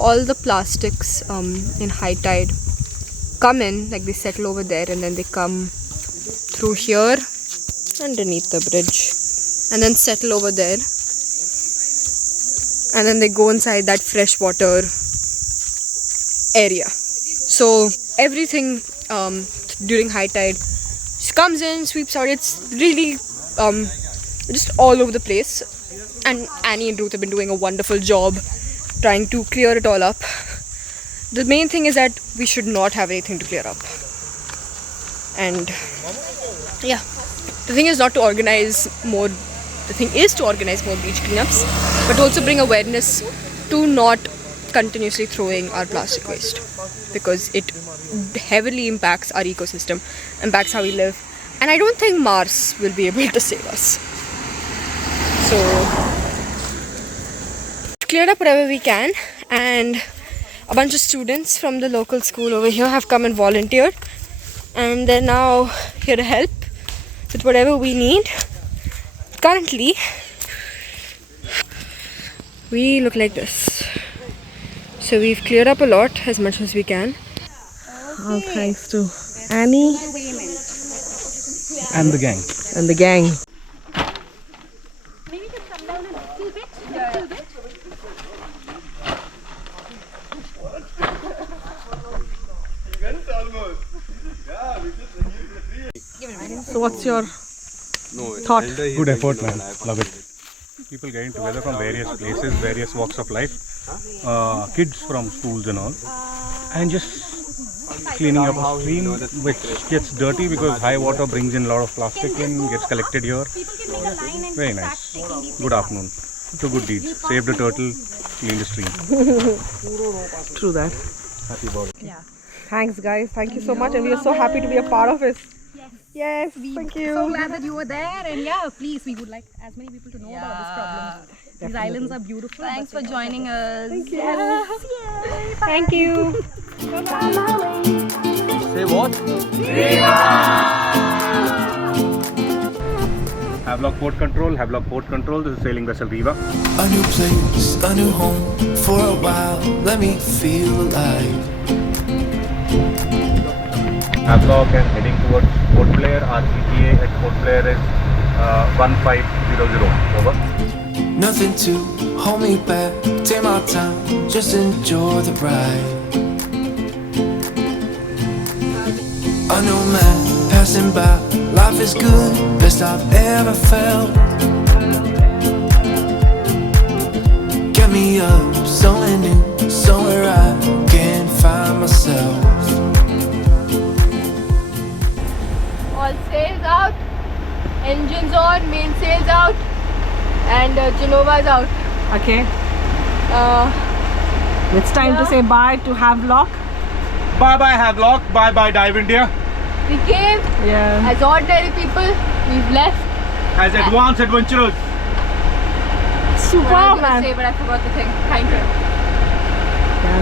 all the plastics in high tide come in, like they settle over there, and then they come through here underneath the bridge and then settle over there, and then they go inside that freshwater area. So everything during high tide just comes in, sweeps out. It's really just all over the place, and Annie and Ruth have been doing a wonderful job trying to clear it all up. The main thing is that we should not have anything to clear up. And yeah, the thing is not to organize more, the thing is to organize more beach cleanups, but also bring awareness to not continuously throwing our plastic waste, because it heavily impacts our ecosystem, impacts how we live, and I don't think Mars will be able to save us. So cleared up whatever we can, and a bunch of students from the local school over here have come and volunteered, and they're now here to help with whatever we need. Currently we look like this, so we've cleared up a lot, as much as we can. All thanks to Annie and the gang. Maybe you can come down a little bit. A little bit. So what's your thought? Good effort, man. Love it. People getting together from various places, various walks of life, kids from schools and all, and just cleaning up a stream which gets dirty because high water brings in a lot of plastic in, gets collected here. Very nice. Good afternoon. Two good deeds. Saved a turtle, cleaned a stream. True that. Happy birthday. Yeah. Thanks guys, thank you so much, and we are so happy to be a part of it. Yes, thank you. So glad that you were there, and yeah, please, we would like as many people to know about this problem. These islands are beautiful. Thanks for joining us. Thank you. Yes. Thank you. Say what? Havelock Port Control, Havelock Port Control, this is sailing vessel Riva. A new place, a new home. For a while, let me feel alive. Havelock and heading towards Port Blair. Our ETA at Port Blair is 1500. Over. Nothing to hold me back. Take my time, just enjoy the ride. A new man passing by. Life is good, best I've ever felt. Get me up, somewhere new, somewhere I can find myself. All sails out, engines on, mainsails out, and Genova's out. Okay, it's time to say bye to Havelock. Bye bye Havelock, bye bye Dive India. We came as ordinary people, we've left. As advanced adventurers. Super, What I was man. gonna say, but I forgot the thing. Thank you.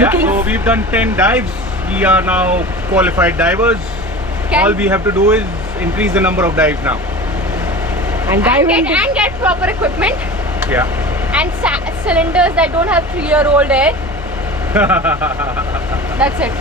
Yeah, so we've done 10 dives. We are now qualified divers. All we have to do is increase the number of dives now. And and get proper equipment Yeah. and cylinders that don't have 3-year-old air. That's it.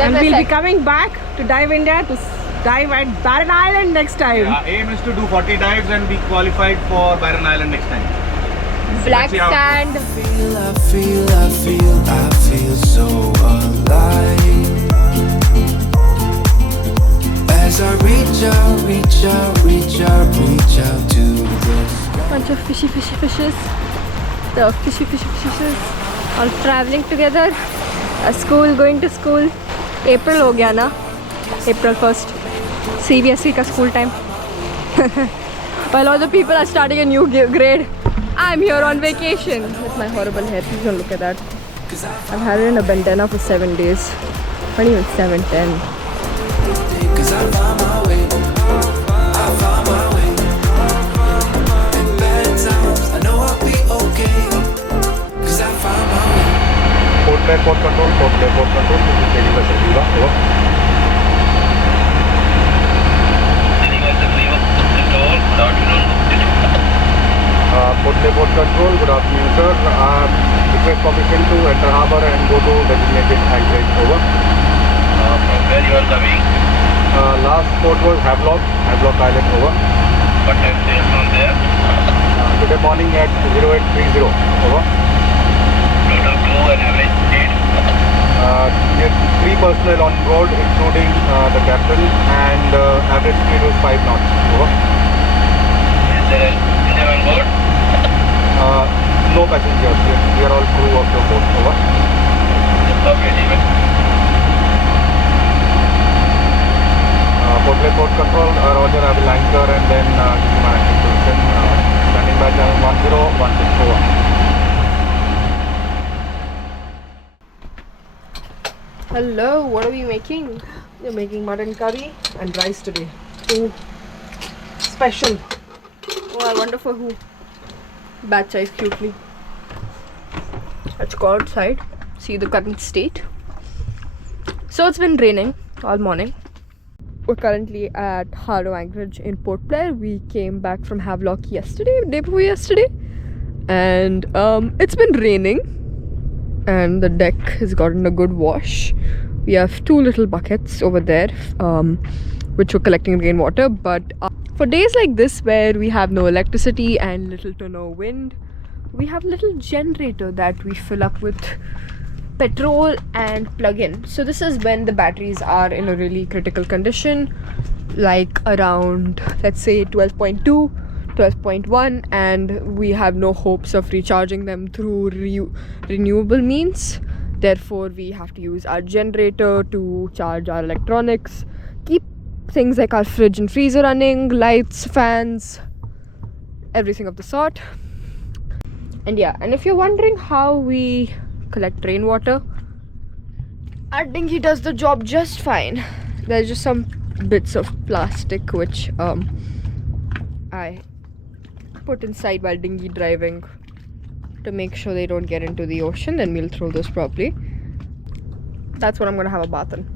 and we'll be coming back to Dive India to dive at Barren Island next time. Our aim is to do 40 dives and be qualified for Barren Island next time. Black Let's see how it sand. I feel so alive. As I reach out to this. Bunch of fishes. The fishes all traveling together. A school, going to school. April ho gaya na? April 1st. CBSE ka school time. While all the people are starting a new grade, I'm here on vacation. With my horrible hair. Please don't look at that. I've had it in a bandana for 7 days. Not even 7, 10. Cause I found my way. In bad times, I know I'll be okay. Cause I found my way. Port Blair Port Control, Port Blair Port Control. This is sailing vessel Riva. Over. Sailing vessel Riva. Control. Good afternoon. Port Blair Port Control. Good afternoon, sir. Request permission to enter harbour to designated high tide. Over. From where you are coming? Last port was Havelock Island. Over. What time sail from there? Today morning at 0830. Over. Total crew and average speed? We had 3 personnel on board, including the captain, and average speed was 5 knots. Over. Is there an engine on board? No passengers. We are all crew of the boat. Over. Okay, leave it. Port Blair Port Control, Roger, I will anchor and then give you my anchoring position. Standing by channel 1016. Over. Hello, what are we making? We're making mutton curry and rice today. Special. Oh, I wonder for who. Bat size cutely. Let's go outside, see the current state. So it's been raining all morning. We're currently at Harrow Anchorage in Port Blair. We came back from Havelock yesterday, day before yesterday. And it's been raining. And the deck has gotten a good wash. We have 2 little buckets over there, which were collecting rainwater. But for days like this, where we have no electricity and little to no wind, we have a little generator that we fill up with petrol and plug in. So this is when the batteries are in a really critical condition, like around, let's say, 12.2, 12.1, and we have no hopes of recharging them through renewable means. Therefore, we have to use our generator to charge our electronics, keep things like our fridge and freezer running, lights, fans, everything of the sort. And yeah, and if you're wondering how we collect rainwater, our dinghy does the job just fine. There's just some bits of plastic which I put inside while dinghy driving to make sure they don't get into the ocean. Then we'll throw those properly. That's what I'm gonna have a bath in.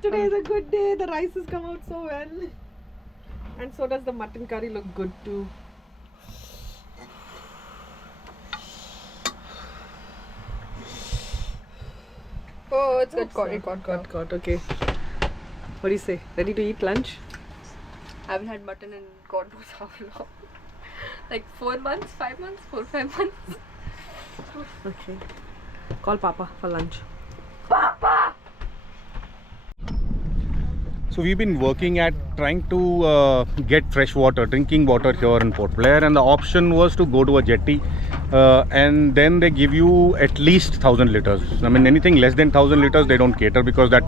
Today is a good day. The rice has come out so well. And so does the mutton curry look good too. Oh, it's got Got. Okay. What do you say? Ready to eat lunch? I haven't had mutton in God knows how long. Like 4 months, 5 months, 4 5 months. Okay. Call Papa for lunch. So we've been working at trying to get fresh water, drinking water here in Port Blair, and the option was to go to a jetty and then they give you at least 1,000 liters. I mean, anything less than 1,000 liters they don't cater, because that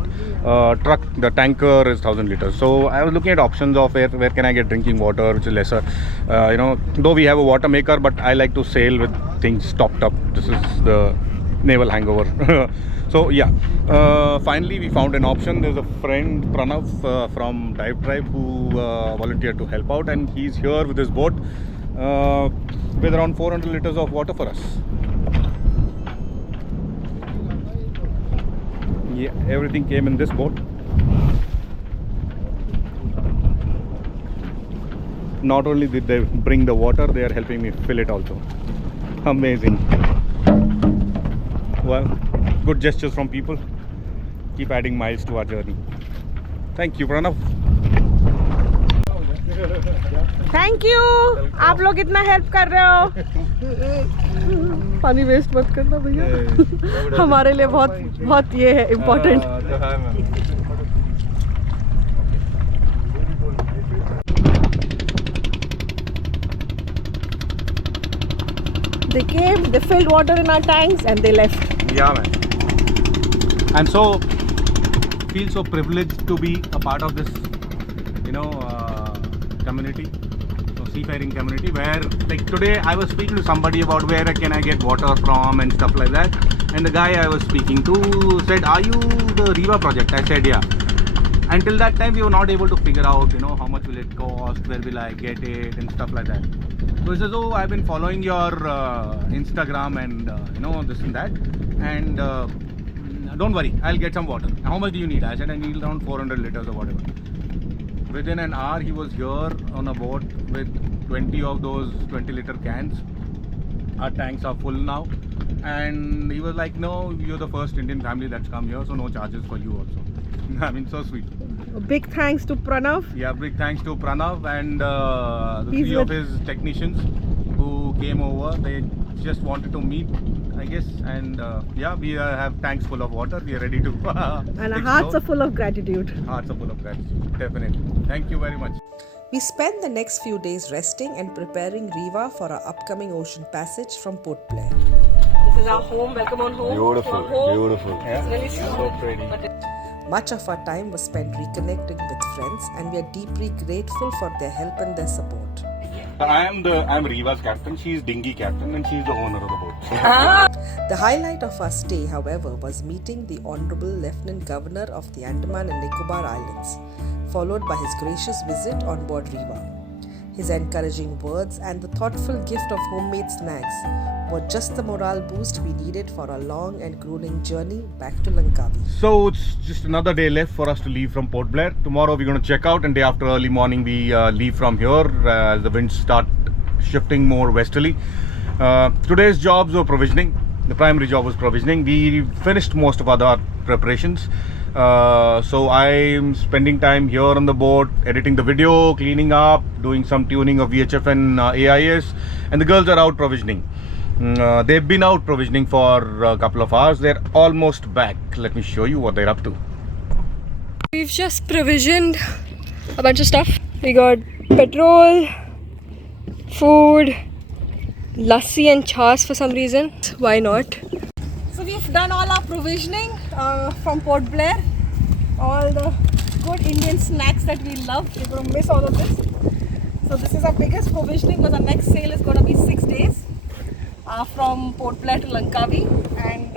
truck, the tanker, is 1,000 liters. So I was looking at options of where can I get drinking water which is lesser. Though we have a water maker, but I like to sail with things topped up. This is the naval hangover. So yeah, finally we found an option. There's a friend, Pranav, from Dive Tribe, who volunteered to help out, and he's here with his boat with around 400 liters of water for us. Yeah, everything came in this boat. Not only did they bring the water, they are helping me fill it also. Amazing. Well, good gestures from people. Keep adding miles to our journey. Thank you, Pranav. Thank you. आप लोग इतना help कर रहे हो. पानी waste मत करना भैया. हमारे लिए बहुत ये है important. They came, they filled water in our tanks, and they left. Yeah, man. I'm feel so privileged to be a part of this, community, seafaring community, where like today I was speaking to somebody about where can I get water from and stuff like that, and the guy I was speaking to said, "Are you the Riva project?" I said, "Yeah." Until that time we were not able to figure out, how much will it cost, where will I get it, and stuff like that. So he says, "Oh, I've been following your Instagram and this and that, and don't worry, I'll get some water. How much do you need?" I said, "I need around 400 liters or whatever." Within an hour he was here on a boat with 20 of those 20-liter cans. Our tanks are full now, and he was like, no, you're the first Indian family that's come here, so no charges for you also. I mean, so sweet. A big thanks to Pranav. Yeah, big thanks to Pranav and the He's three of with- his technicians who came over. They just wanted to meet, I guess, and yeah, we have tanks full of water. We are ready to And our explore. hearts are full of gratitude. Hearts are full of gratitude, definitely. Thank you very much. We spent the next few days resting and preparing Riva for our upcoming ocean passage from Port Blair. This is our home. Welcome on home. Beautiful. Yeah, Really so pretty. Much of our time was spent reconnecting with friends, and we are deeply grateful for their help and their support. I'm Riva's captain. She's dinghy captain, and she's the owner of the boat. The highlight of our stay, however, was meeting the Honorable Lieutenant Governor of the Andaman and Nicobar Islands, followed by his gracious visit on board Riva. His encouraging words and the thoughtful gift of homemade snacks were just the morale boost we needed for our long and grueling journey back to Langkawi. So it's just another day left for us to leave from Port Blair. Tomorrow we're going to check out, and day after early morning we leave from here as the winds start shifting more westerly. Today's jobs were provisioning. The primary job was provisioning. We finished most of our preparations. So I'm spending time here on the boat, editing the video, cleaning up, doing some tuning of VHF and AIS, and the girls are out provisioning. They've been out provisioning for a couple of hours. They're almost back. Let me show you what they're up to. We've just provisioned a bunch of stuff. We got petrol, food, lassi and chas for some reason. Why not? So we've done all our provisioning from Port Blair. All the good Indian snacks that we love. We're going to miss all of this. So this is our biggest provisioning because our next sail is going to be 6 days from Port Blair to Langkawi. And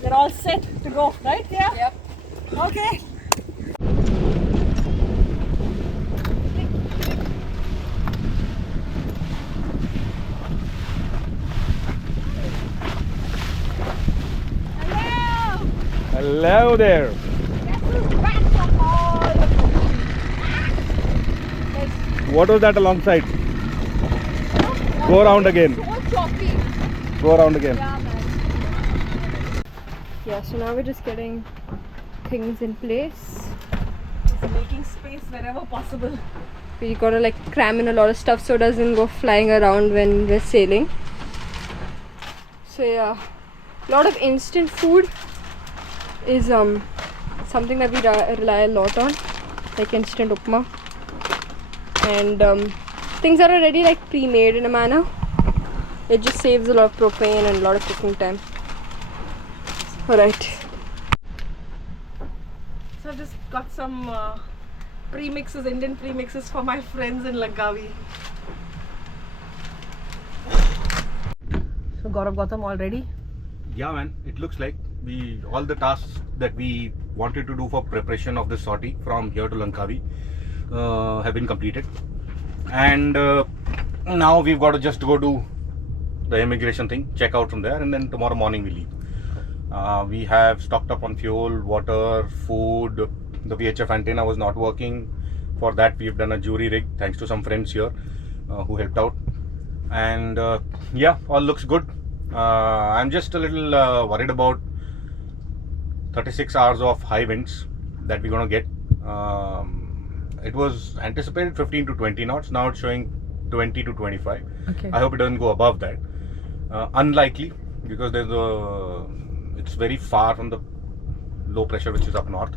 we're all set to go, right? Yeah? Yep. Okay. Hello there. What was that alongside? Go around again. Go around again. Yeah, so now we're just getting things in place. Just making space wherever possible. We gotta like cram in a lot of stuff so it doesn't go flying around when we're sailing. So yeah, a lot of instant food is something that we rely a lot on, like instant upma and things that are already like pre-made in a manner. It just saves a lot of propane and a lot of cooking time. Alright. So I've just got some premixes, Indian premixes for my friends in Langkawi. So Gaurav got them all ready? Yeah, man. It looks like all the tasks that we wanted to do for preparation of this sortie from here to Langkawi have been completed, and now we've got to just go do the immigration thing, check out from there, and then tomorrow morning we leave. We have stocked up on fuel, water, food. The VHF antenna was not working. For that we've done a jury rig thanks to some friends here who helped out, and yeah, all looks good. I'm just a little worried about 36 hours of high winds that we're going to get. It was anticipated 15 to 20 knots. Now it's showing 20 to 25. Okay. I hope it doesn't go above that. Unlikely, because it's very far from the low pressure which is up north.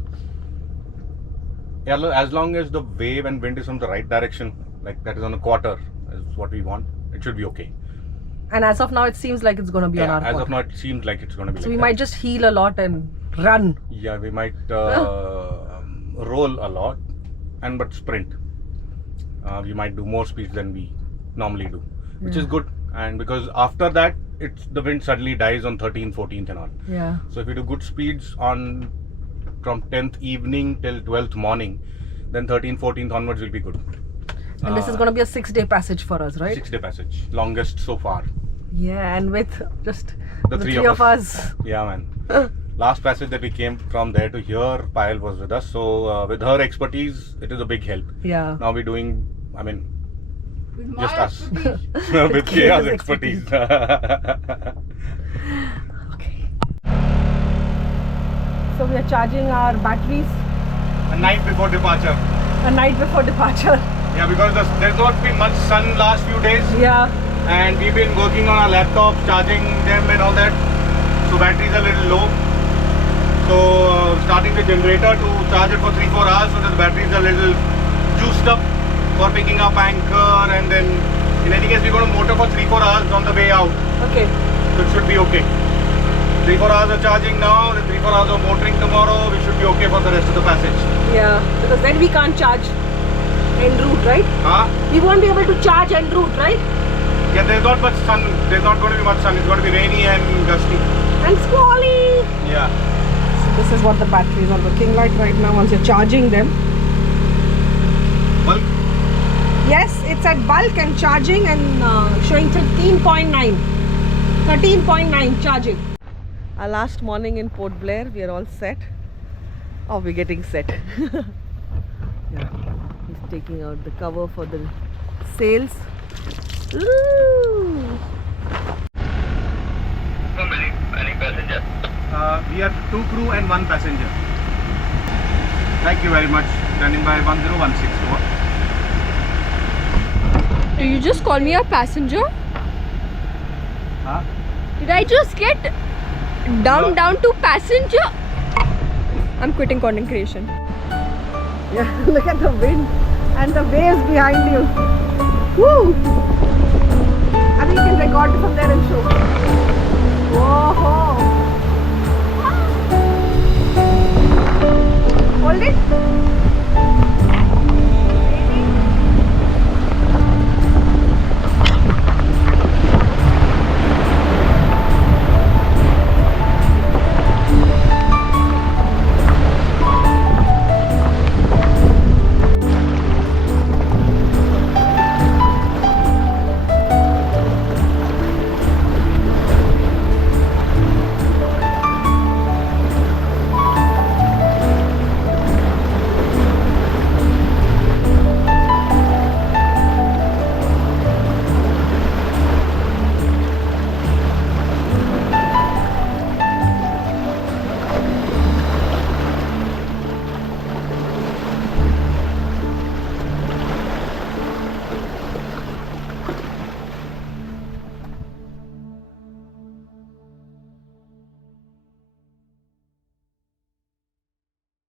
Yeah, as long as the wave and wind is from the right direction, like that is on a quarter, is what we want, it should be okay. And as of now, it seems like it's going to be on our as quarter. of now, it seems like it's going to be. So like we that. might just heal a lot and run. Yeah, we might roll a lot, but sprint. We might do more speeds than we normally do, which is good. And because after that, the wind suddenly dies on 13th, 14th and all. Yeah. So if you do good speeds from 10th evening till 12th morning, then 13th, 14th onwards will be good. And this is going to be a 6-day passage for us, right? 6-day passage, longest so far. Yeah, and with just The the three three of of us. Yeah, man. Last passage that we came from there to here, Payal was with us. So with her expertise, it is a big help. Yeah. Now we're doing, just us. With Kia's expertise. Okay. So we are charging our batteries A night before departure. a night before departure. Yeah, because there's not been much sun last few days, Yeah. and we've been working on our laptop, charging them and all that. So batteries are a little low. So starting the generator to charge it for 3-4 hours, so that the batteries are a little juiced up for picking up anchor, and then in any case we're going to motor for 3-4 hours on the way out. Okay. So it should be okay. 3-4 hours of charging now, then 3-4 hours of motoring tomorrow. We should be okay for the rest of the passage. Yeah. Because then we can't charge en route, right? Huh? We won't be able to charge en route, right? Yeah, there's not much sun. There's not going to be much sun. It's going to be rainy and gusty. And squally. Yeah. So this is what the batteries are looking like right now once you're charging them. Bulk. Yes, it's at bulk and charging and showing 13.9. 13.9 charging. Our last morning in Port Blair, we are all set. Oh, we're getting set. Yeah, he's taking out the cover for the sails. Ooh. How many passengers? We are 2 crew and 1 passenger. Thank you very much. Standing by 1016. Did you just call me a passenger? Huh? Did I just get dumbed down to passenger? I'm quitting content creation. Yeah, look at the wind and the waves behind you. Woo! I think you can record from there and show. Whoa!